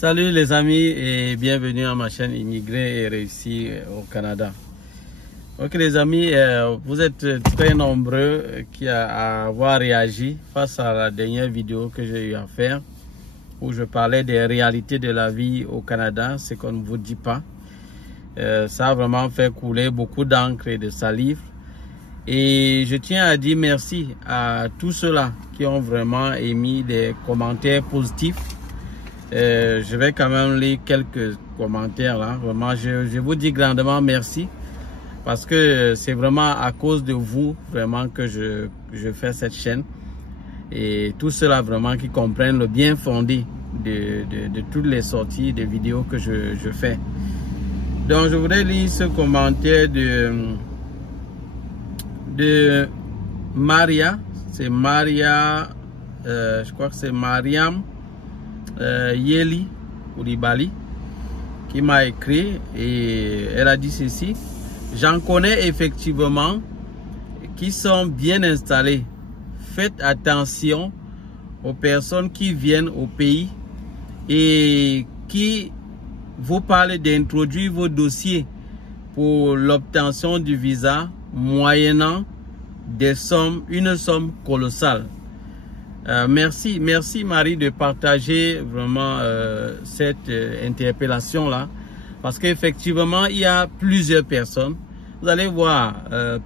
Salut les amis et bienvenue à ma chaîne Immigré et réussi au Canada. Ok les amis, vous êtes très nombreux à avoir réagi face à la dernière vidéo que j'ai eu à faire où je parlais des réalités de la vie au Canada, ce qu'on ne vous dit pas. Ça a vraiment fait couler beaucoup d'encre et de salive. Et je tiens à dire merci à tous ceux-là qui ont vraiment émis des commentaires positifs. Je vais quand même lire quelques commentaires là. Vraiment, je vous dis grandement merci parce que c'est vraiment à cause de vous vraiment que je fais cette chaîne et tous ceux-là vraiment qui comprennent le bien fondé de toutes les sorties de vidéos que je fais. Donc je voudrais lire ce commentaire de Maria. C'est Maria, je crois que c'est Mariam Yeli Koulibaly qui m'a écrit et elle a dit ceci: j'en connais effectivement qui sont bien installés. Faites attention aux personnes qui viennent au pays et qui vous parlent d'introduire vos dossiers pour l'obtention du visa moyennant une somme colossale. Merci Marie de partager vraiment cette interpellation là, parce qu'effectivement il y a plusieurs personnes, vous allez voir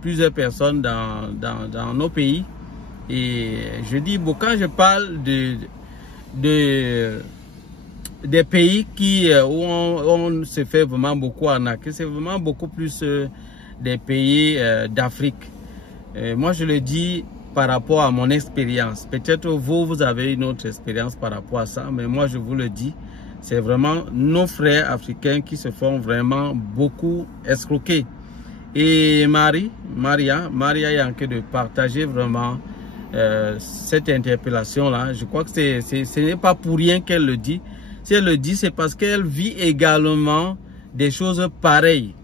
plusieurs personnes dans nos pays, et je dis bon, quand je parle des pays où on se fait vraiment beaucoup arnaquer, c'est vraiment beaucoup plus des pays d'Afrique. Moi je le dis par rapport à mon expérience. Peut-être vous avez une autre expérience par rapport à ça, mais moi je vous le dis, c'est vraiment nos frères africains qui se font vraiment beaucoup escroquer. Et Maria est en train de partager vraiment cette interpellation là. Je crois que ce n'est pas pour rien qu'elle le dit. Si elle le dit, c'est parce qu'elle vit également des choses pareilles.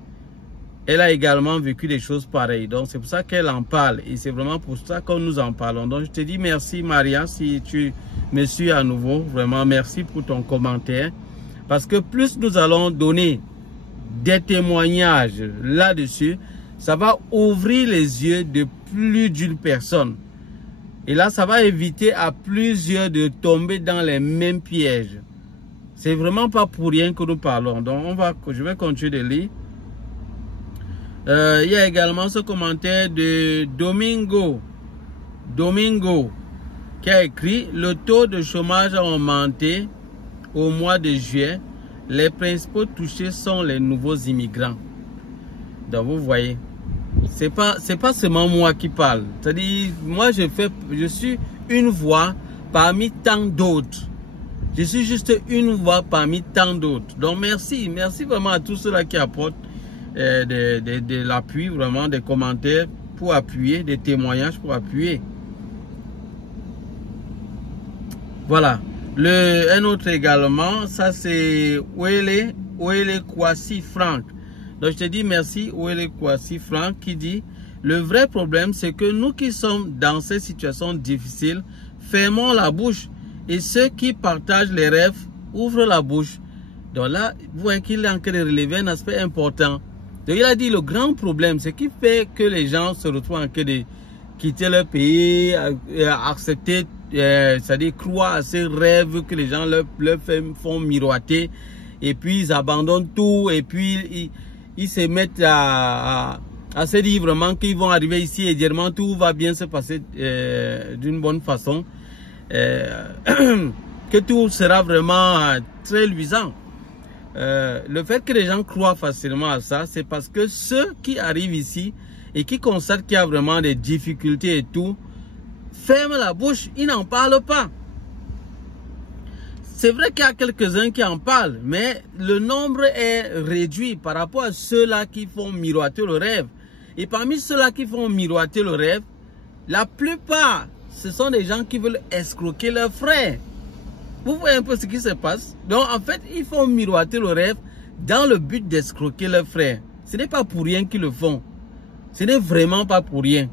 Elle a également vécu des choses pareilles. Donc, c'est pour ça qu'elle en parle. Et c'est vraiment pour ça que nous en parlons. Donc, je te dis merci, Maria, si tu me suis à nouveau. Vraiment, merci pour ton commentaire. Parce que plus nous allons donner des témoignages là-dessus, ça va ouvrir les yeux de plus d'une personne. Et là, ça va éviter à plusieurs de tomber dans les mêmes pièges. C'est vraiment pas pour rien que nous parlons. Donc, je vais continuer de lire. Il y a également ce commentaire de Domingo qui a écrit: le taux de chômage a augmenté au mois de juillet. Les principaux touchés sont les nouveaux immigrants. Donc vous voyez, c'est pas seulement moi qui parle. C'est-à-dire, moi je suis une voix parmi tant d'autres. Je suis juste une voix parmi tant d'autres. Donc merci vraiment à tous ceux-là qui apportent de l'appui, vraiment des commentaires pour appuyer, des témoignages pour appuyer. Voilà. Un autre également, ça c'est Wele Kwasi Frank. Donc je te dis merci Wele Kwasi Frank qui dit: le vrai problème c'est que nous qui sommes dans ces situations difficiles fermons la bouche, et ceux qui partagent les rêves ouvrent la bouche. Donc là, vous voyez qu'il est en train de relever un aspect important. Donc il a dit le grand problème, c'est qui fait que les gens se retrouvent en train de quitter leur pays, accepter, c'est-à-dire croire à ces rêves que les gens leur font miroiter, et puis ils abandonnent tout, et puis ils se mettent à se dire vraiment qu'ils vont arriver ici et dire tout va bien se passer d'une bonne façon, que tout sera vraiment très luisant. Le fait que les gens croient facilement à ça, c'est parce que ceux qui arrivent ici et qui constatent qu'il y a vraiment des difficultés et tout, ferment la bouche, ils n'en parlent pas. C'est vrai qu'il y a quelques-uns qui en parlent, mais le nombre est réduit par rapport à ceux-là qui font miroiter le rêve. Et parmi ceux-là qui font miroiter le rêve, la plupart, ce sont des gens qui veulent escroquer leurs frères. Vous voyez un peu ce qui se passe. Donc en fait, ils font miroiter le rêve dans le but d'escroquer leurs frères. Ce n'est pas pour rien qu'ils le font. Ce n'est vraiment pas pour rien.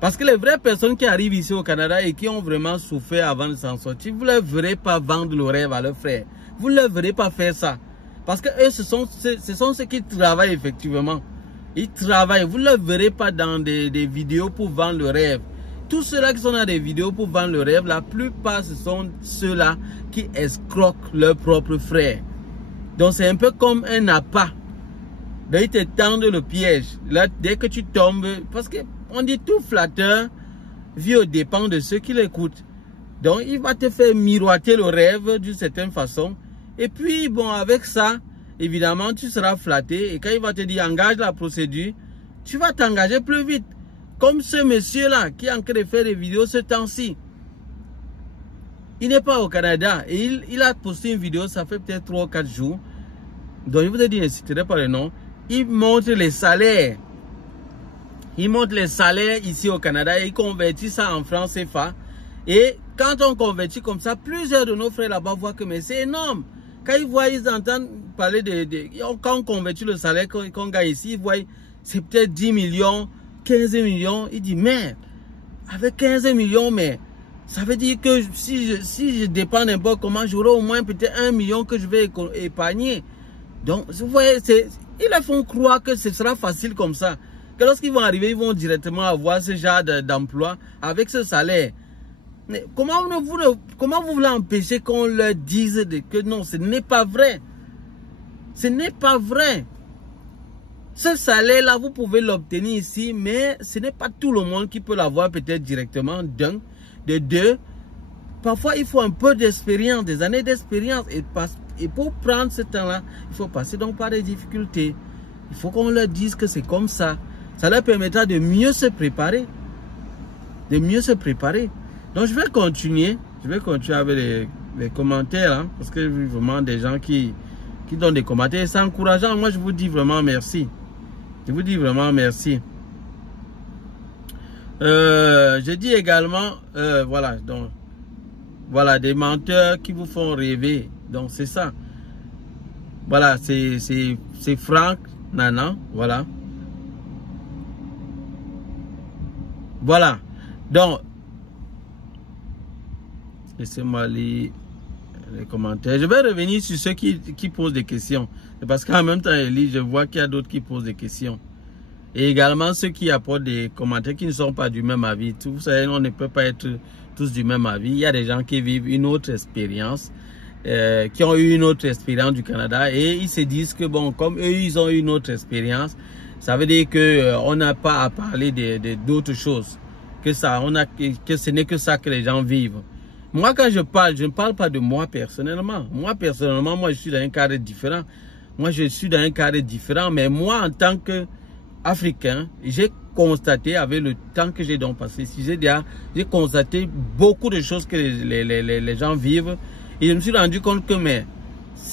Parce que les vraies personnes qui arrivent ici au Canada et qui ont vraiment souffert avant de s'en sortir, vous ne les verrez pas vendre le rêve à leurs frères. vous ne leur verrez pas faire ça. Parce que eux, ce sont ceux qui travaillent effectivement. Ils travaillent. Vous ne les verrez pas dans des vidéos pour vendre le rêve. Tous ceux-là qui sont dans des vidéos pour vendre le rêve, la plupart, ce sont ceux-là qui escroquent leurs propres frères. Donc, c'est un peu comme un appât. Donc, ils te tendent le piège. Là, dès que tu tombes, parce qu'on dit tout flatteur vit aux dépens de ceux qui l'écoutent. Donc, il va te faire miroiter le rêve d'une certaine façon. Et puis, bon, avec ça, évidemment, tu seras flatté. Et quand il va te dire, engage la procédure, tu vas t'engager plus vite. Comme ce monsieur-là qui est en train de faire des vidéos ce temps-ci. Il n'est pas au Canada. Et il a posté une vidéo, ça fait peut-être 3 ou 4 jours. Donc, je vous ai dit, je ne citerai pas le nom. Il montre les salaires. Il montre les salaires ici au Canada et il convertit ça en francs CFA. Et quand on convertit comme ça, plusieurs de nos frères là-bas voient que c'est énorme. Quand ils voient, ils entendent parler quand on convertit le salaire qu'on gagne ici, ils voient c'est peut-être 10 millions, 15 millions. Ils disent, mais avec 15 millions, mais ça veut dire que si je dépends n'importe comment, j'aurai au moins peut-être 1 million que je vais épargner. Donc, vous voyez, ils leur font croire que ce sera facile comme ça. Que lorsqu'ils vont arriver, ils vont directement avoir ce genre d'emploi avec ce salaire. Mais comment vous voulez empêcher qu'on leur dise que non, ce n'est pas vrai. Ce n'est pas vrai. Ce salaire-là, vous pouvez l'obtenir ici, mais ce n'est pas tout le monde qui peut l'avoir peut-être directement. D'un, de deux, parfois il faut un peu d'expérience, des années d'expérience. Et pour prendre ce temps-là, il faut passer donc par des difficultés. Il faut qu'on leur dise que c'est comme ça. Ça leur permettra de mieux se préparer. De mieux se préparer. Donc je vais continuer avec les commentaires, hein, parce que vraiment des gens qui donnent des commentaires, c'est encourageant. Moi je vous dis vraiment merci. Je vous dis vraiment merci. Je dis également, voilà, donc voilà des menteurs qui vous font rêver. Donc c'est ça. Voilà, c'est Franck Nana, voilà. Voilà. Donc laissez-moi lire les commentaires. Je vais revenir sur ceux qui posent des questions. C'est parce qu'en même temps, je vois qu'il y a d'autres qui posent des questions. Et également ceux qui apportent des commentaires qui ne sont pas du même avis. Vous savez, on ne peut pas être tous du même avis. Il y a des gens qui vivent une autre expérience, qui ont eu une autre expérience du Canada. Et ils se disent que bon, comme eux, ils ont eu une autre expérience, ça veut dire que on n'a pas à parler d'autres choses. Que ce n'est que ça que les gens vivent. Moi, quand je ne parle pas de moi personnellement. Moi, personnellement, moi, je suis dans un cadre différent. Moi, je suis dans un cadre différent. Mais moi, en tant qu'Africain, j'ai constaté, avec le temps que j'ai donc passé, j'ai constaté beaucoup de choses que les gens vivent. Et je me suis rendu compte que, mais,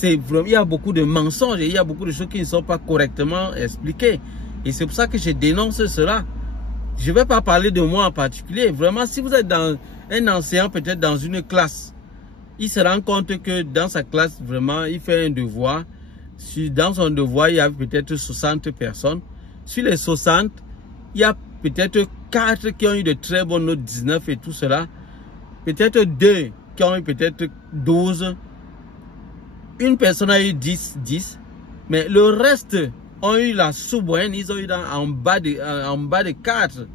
il y a beaucoup de mensonges et il y a beaucoup de choses qui ne sont pas correctement expliquées. Et c'est pour ça que je dénonce cela. Je ne vais pas parler de moi en particulier. Vraiment, si vous êtes dans un enseignant, peut-être dans une classe, il se rend compte que dans sa classe, vraiment, il fait un devoir. Dans son devoir, il y a peut-être 60 personnes. Sur les 60, il y a peut-être 4 qui ont eu de très bonnes notes, 19 et tout cela. Peut-être 2 qui ont eu peut-être 12. Une personne a eu 10. Mais le reste ont eu la sous-moyenne, ils ont eu en bas de 4.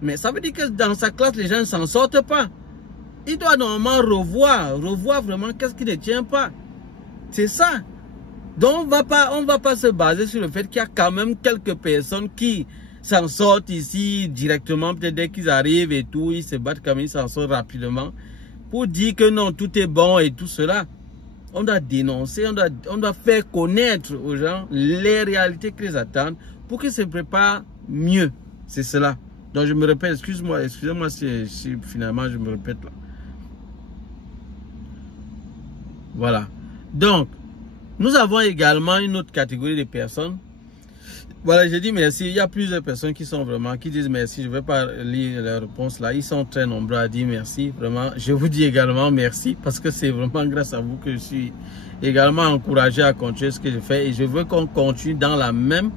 Mais ça veut dire que dans sa classe, les gens ne s'en sortent pas. Il doit normalement revoir vraiment qu'est-ce qui ne tient pas. C'est ça. Donc on va pas se baser sur le fait qu'il y a quand même quelques personnes qui s'en sortent ici directement, peut-être dès qu'ils arrivent et tout, ils se battent comme ils s'en sortent rapidement. Pour dire que non, tout est bon et tout cela. On doit dénoncer, on doit faire connaître aux gens les réalités qu'ils attendent pour qu'ils se préparent mieux. C'est cela. Donc je me répète, excusez-moi si finalement je me répète là. Voilà. Donc, nous avons également une autre catégorie de personnes. Voilà, j'ai dit merci. Il y a plusieurs personnes qui disent merci. Je ne vais pas lire les réponses là. Ils sont très nombreux à dire merci. Vraiment, je vous dis également merci parce que c'est vraiment grâce à vous que je suis également encouragé à continuer ce que je fais. Et je veux qu'on continue dans la même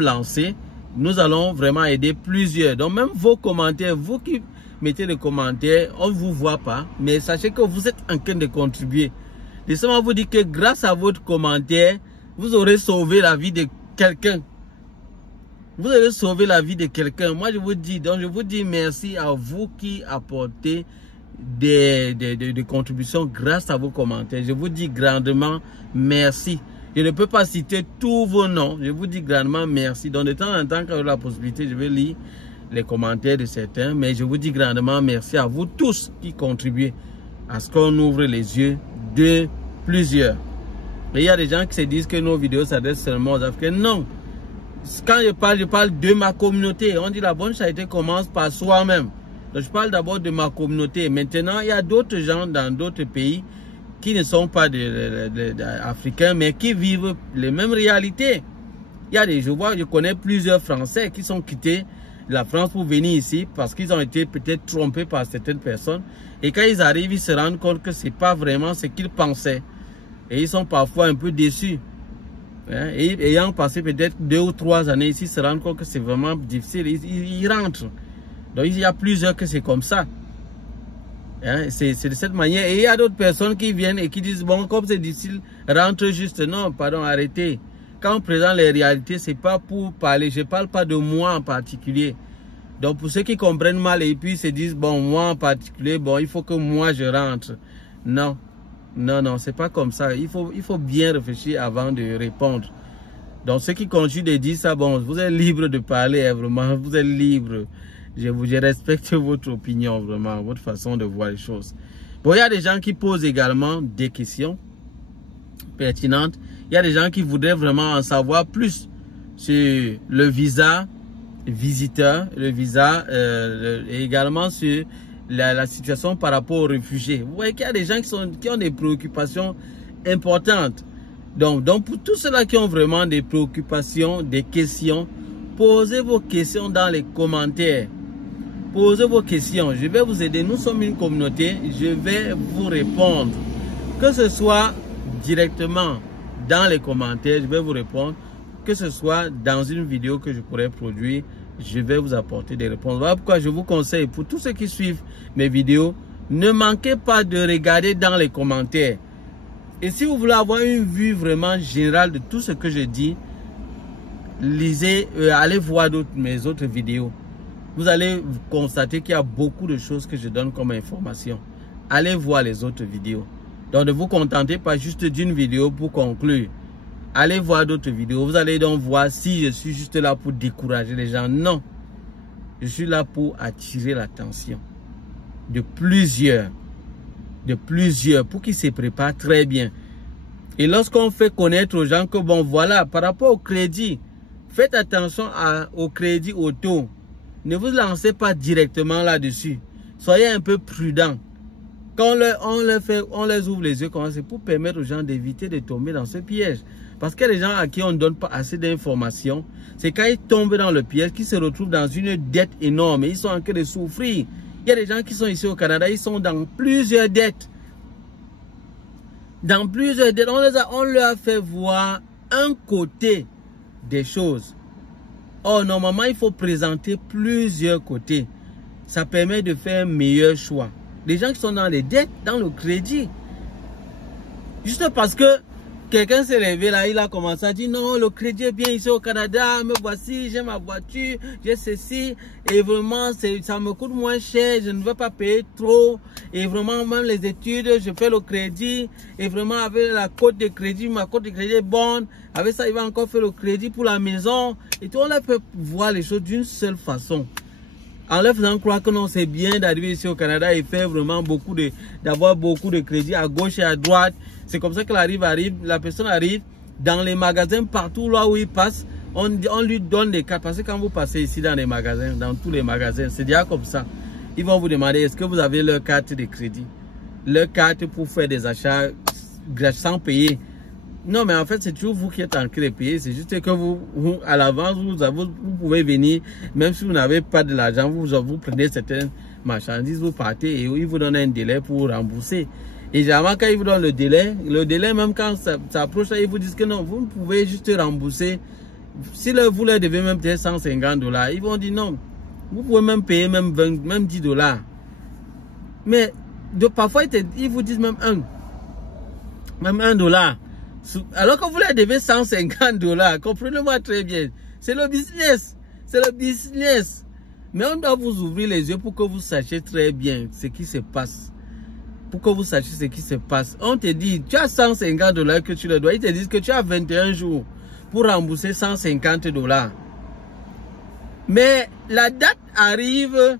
lancée. Nous allons vraiment aider plusieurs. Donc même vos commentaires, vous qui mettez des commentaires, on ne vous voit pas. Mais sachez que vous êtes en train de contribuer. Laissez-moi vous dire que grâce à votre commentaire, vous aurez sauvé la vie de quelqu'un. Vous allez sauver la vie de quelqu'un. Moi, je vous dis, donc je vous dis merci à vous qui apportez des contributions grâce à vos commentaires. Je vous dis grandement merci. Je ne peux pas citer tous vos noms. Je vous dis grandement merci. Donc, de temps en temps, quand j'ai la possibilité, je vais lire les commentaires de certains. Mais je vous dis grandement merci à vous tous qui contribuez à ce qu'on ouvre les yeux de plusieurs. Et il y a des gens qui se disent que nos vidéos s'adressent seulement aux Africains. Non. Quand je parle de ma communauté. On dit la bonne charité commence par soi-même. Donc je parle d'abord de ma communauté. Maintenant, il y a d'autres gens dans d'autres pays qui ne sont pas africains, mais qui vivent les mêmes réalités. Il y a je connais plusieurs Français qui sont quittés la France pour venir ici parce qu'ils ont été peut-être trompés par certaines personnes. Et quand ils arrivent, ils se rendent compte que ce n'est pas vraiment ce qu'ils pensaient. Et ils sont parfois un peu déçus. Et ayant passé peut-être 2 ou 3 années ici, ils se rendent compte que c'est vraiment difficile. Ils rentrent. Donc il y a plusieurs que c'est comme ça. C'est de cette manière. Et il y a d'autres personnes qui viennent et qui disent, bon, comme c'est difficile, rentre juste. Non, pardon, arrêtez. Quand on présente les réalités, c'est pas pour parler. Je ne parle pas de moi en particulier. Donc pour ceux qui comprennent mal et puis se disent, bon, moi en particulier, bon, il faut que moi je rentre. Non. Non, non, c'est pas comme ça. Il faut bien réfléchir avant de répondre. Donc, ceux qui continuent de dire ça, bon, vous êtes libre de parler, hein, vraiment. Vous êtes libre. Je respecte votre opinion, vraiment, votre façon de voir les choses. Bon, il y a des gens qui posent également des questions pertinentes. Il y a des gens qui voudraient vraiment en savoir plus sur le visa visiteur, le visa et également sur la situation par rapport aux réfugiés. Vous voyez qu'il y a des gens qui ont des préoccupations importantes. Donc pour tous ceux-là qui ont vraiment des préoccupations, des questions, posez vos questions dans les commentaires. Posez vos questions. Je vais vous aider. Nous sommes une communauté. Je vais vous répondre. Que ce soit directement dans les commentaires, je vais vous répondre. Que ce soit dans une vidéo que je pourrais produire, je vais vous apporter des réponses. Voilà pourquoi je vous conseille, pour tous ceux qui suivent mes vidéos, ne manquez pas de regarder dans les commentaires. Et si vous voulez avoir une vue vraiment générale de tout ce que je dis, lisez, allez voir mes autres vidéos. Vous allez constater qu'il y a beaucoup de choses que je donne comme information. Allez voir les autres vidéos. Donc ne vous contentez pas juste d'une vidéo pour conclure. Allez voir d'autres vidéos. Vous allez donc voir si je suis juste là pour décourager les gens. Non. Je suis là pour attirer l'attention de plusieurs. Pour qu'ils se préparent très bien. Et lorsqu'on fait connaître aux gens que bon voilà, par rapport au crédit, faites attention au crédit auto. Ne vous lancez pas directement là-dessus. Soyez un peu prudents. Quand on les ouvre les yeux, c'est pour permettre aux gens d'éviter de tomber dans ce piège. Parce que les gens à qui on ne donne pas assez d'informations, c'est quand ils tombent dans le piège qu'ils se retrouvent dans une dette énorme et ils sont en train de souffrir. Il y a des gens qui sont ici au Canada, ils sont dans plusieurs dettes. Dans plusieurs dettes, on leur a fait voir un côté des choses. Or, normalement, il faut présenter plusieurs côtés. Ça permet de faire un meilleur choix. Les gens qui sont dans les dettes, dans le crédit, juste parce que quelqu'un s'est levé là, il a commencé à dire non, le crédit est bien ici au Canada, me voici, j'ai ma voiture, j'ai ceci, et vraiment ça me coûte moins cher, je ne veux pas payer trop, et vraiment même les études, je fais le crédit, et vraiment avec la cote de crédit, ma cote de crédit est bonne, avec ça il va encore faire le crédit pour la maison, et tout on leur peut voir les choses d'une seule façon. En leur faisant croire que non, c'est bien d'arriver ici au Canada et faire vraiment d'avoir beaucoup de crédits à gauche et à droite. C'est comme ça que la personne arrive dans les magasins, partout là où il passe, on lui donne des cartes. Parce que quand vous passez ici dans les magasins, dans tous les magasins, c'est déjà comme ça. Ils vont vous demander, est-ce que vous avez leur carte de crédit? Leur carte pour faire des achats sans payer. Non, mais en fait, c'est toujours vous qui êtes en train de payer. C'est juste que vous à l'avance, vous pouvez venir, même si vous n'avez pas de l'argent, vous prenez certaines marchandises, vous partez et ils vous donnent un délai pour rembourser. Et généralement, quand ils vous donnent le délai même quand ça approche, ils vous disent que non, vous pouvez juste rembourser. Si vous leur devez même peut-être $150, ils vont dire non, vous pouvez même payer même $10. Mais parfois, ils vous disent même même $1. Alors que vous leur devez $150, comprenez-moi très bien. C'est le business. C'est le business. Mais on doit vous ouvrir les yeux pour que vous sachiez très bien ce qui se passe. Pour que vous sachiez ce qui se passe. On te dit, tu as $150 que tu le dois. Ils te disent que tu as 21 jours pour rembourser $150. Mais la date arrive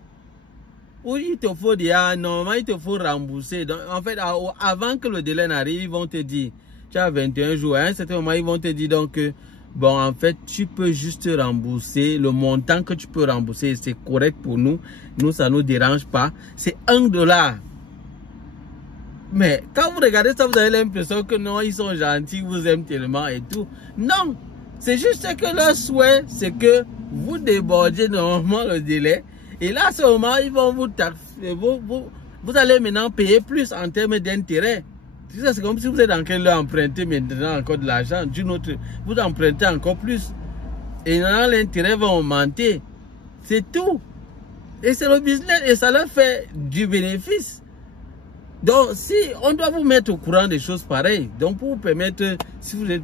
où il te faut dire, normalement il te faut rembourser. Donc, en fait, avant que le délai n'arrive, ils vont te dire, tu as 21 jours. À un certain moment, ils vont te dire donc que, bon, en fait, tu peux juste rembourser le montant que tu peux rembourser. C'est correct pour nous. Nous, ça ne nous dérange pas. C'est $1. Mais quand vous regardez ça, vous avez l'impression que non, ils sont gentils, vous aiment tellement et tout. Non, c'est juste que leur souhait, c'est que vous débordiez normalement le délai. Et là, à ce moment, ils vont vous taxer. Vous allez maintenant payer plus en termes d'intérêt. C'est comme si vous êtes en train de leur emprunter maintenant encore de l'argent. Vous empruntez encore plus. Et maintenant, l'intérêt va augmenter. C'est tout. Et c'est le business. Et ça leur fait du bénéfice. Donc, si on doit vous mettre au courant des choses pareilles, donc pour vous permettre, si vous êtes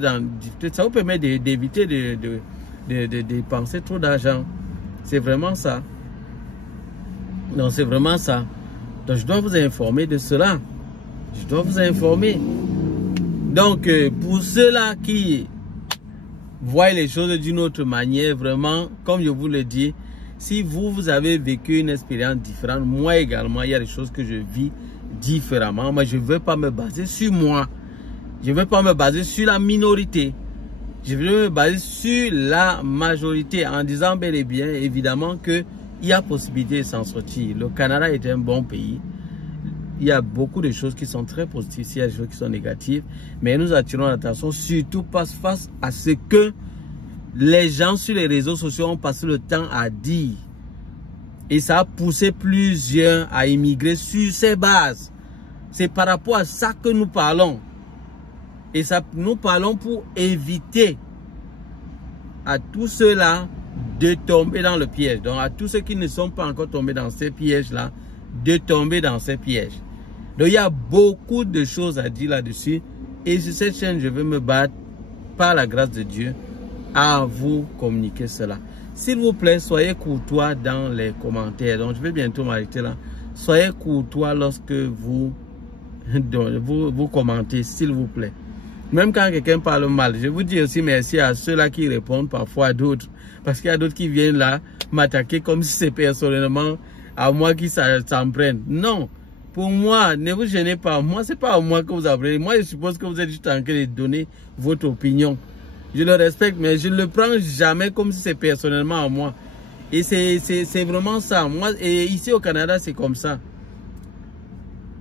dans difficulté, ça vous permet d'éviter de dépenser trop d'argent. C'est vraiment ça. Non, c'est vraiment ça. Donc, je dois vous informer de cela. Je dois vous informer. Donc, pour ceux-là qui voient les choses d'une autre manière, vraiment, comme je vous le dis, si vous avez vécu une expérience différente, moi également, il y a des choses que je vis différemment. Moi, je ne veux pas me baser sur moi. Je ne veux pas me baser sur la minorité. Je veux me baser sur la majorité en disant bel et bien, évidemment, qu'il y a possibilité de s'en sortir. Le Canada est un bon pays. Il y a beaucoup de choses qui sont très positives, il y a des choses qui sont négatives. Mais nous attirons l'attention surtout face à ce que les gens sur les réseaux sociaux ont passé le temps à dire. Et ça a poussé plusieurs à immigrer sur ces bases. C'est par rapport à ça que nous parlons. Et ça, nous parlons pour éviter à tous ceux-là de tomber dans le piège. Donc à tous ceux qui ne sont pas encore tombés dans ces pièges-là, de tomber dans ces pièges. Donc il y a beaucoup de choses à dire là-dessus. Et sur cette chaîne, je vais me battre par la grâce de Dieu à vous communiquer cela. S'il vous plaît, soyez courtois dans les commentaires. Donc je vais bientôt m'arrêter là. Soyez courtois lorsque vous commentez, s'il vous plaît. Même quand quelqu'un parle mal, je vous dis aussi merci à ceux-là qui répondent parfois à d'autres. Parce qu'il y a d'autres qui viennent là m'attaquer comme si c'est personnellement à moi qui s'en prennent. Non, pour moi, ne vous gênez pas. Moi, c'est pas à moi que vous apprenez. Moi, je suppose que vous êtes juste en train de donner votre opinion. Je le respecte, mais je ne le prends jamais comme si c'est personnellement à moi. Et c'est vraiment ça. Moi, et ici au Canada, c'est comme ça.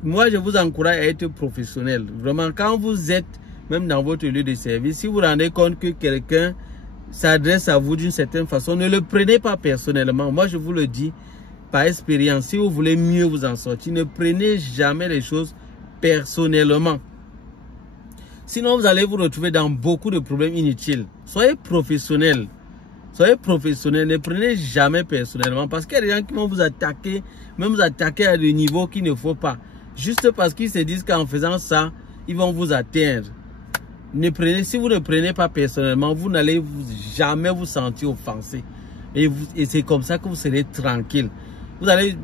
Moi, je vous encourage à être professionnel. Vraiment, quand vous êtes même dans votre lieu de service, si vous vous rendez compte que quelqu'un s'adresse à vous d'une certaine façon, ne le prenez pas personnellement. Moi, je vous le dis par expérience. Si vous voulez mieux vous en sortir, ne prenez jamais les choses personnellement. Sinon, vous allez vous retrouver dans beaucoup de problèmes inutiles. Soyez professionnel. Soyez professionnel. Ne prenez jamais personnellement. Parce qu'il y a des gens qui vont vous attaquer, même vous attaquer à des niveaux qu'il ne faut pas. Juste parce qu'ils se disent qu'en faisant ça, ils vont vous atteindre. Si vous ne prenez pas personnellement, vous n'allez jamais vous sentir offensé. Et c'est comme ça que vous serez tranquille.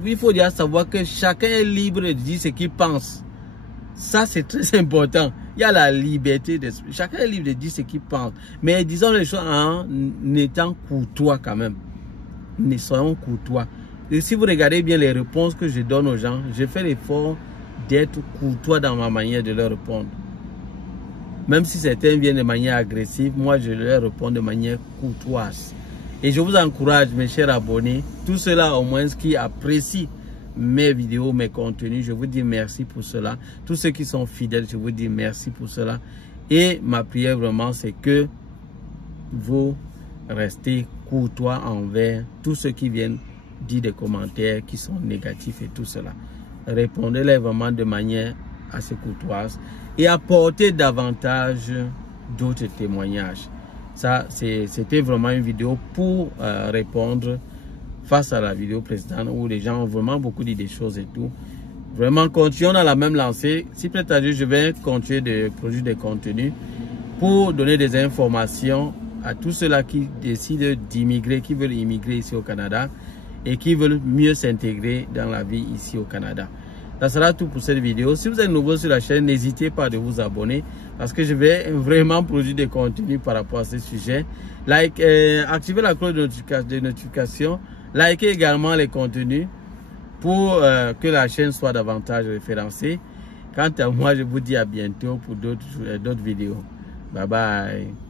Il faut déjà savoir que chacun est libre de dire ce qu'il pense. Ça, c'est très important. Il y a la liberté d'esprit. Chacun est libre de dire ce qu'il pense. Mais disons les choses en étant courtois quand même. Soyons courtois. Et si vous regardez bien les réponses que je donne aux gens, je fais l'effort d'être courtois dans ma manière de leur répondre. Même si certains viennent de manière agressive, moi je leur réponds de manière courtoise. Et je vous encourage, mes chers abonnés, tous ceux-là au moins qui apprécient mes vidéos, mes contenus, je vous dis merci pour cela. Tous ceux qui sont fidèles, je vous dis merci pour cela. Et ma prière vraiment, c'est que vous restez courtois envers tous ceux qui viennent dire des commentaires qui sont négatifs et tout cela. Répondez-les vraiment de manière assez courtoise et apportez davantage d'autres témoignages. Ça, c'était vraiment une vidéo pour répondre face à la vidéo précédente où les gens ont vraiment beaucoup dit des choses et tout. Vraiment, continuons dans la même lancée. Si peut-être à Dieu, je vais continuer de produire des contenus pour donner des informations à tous ceux-là qui décident d'immigrer, qui veulent immigrer ici au Canada et qui veulent mieux s'intégrer dans la vie ici au Canada. Ça sera tout pour cette vidéo. Si vous êtes nouveau sur la chaîne, n'hésitez pas de vous abonner parce que je vais vraiment produire des contenus par rapport à ce sujet. Activez la cloche de notification, likez également les contenus pour que la chaîne soit davantage référencée. Quant à moi, je vous dis à bientôt pour d'autres vidéos. Bye bye.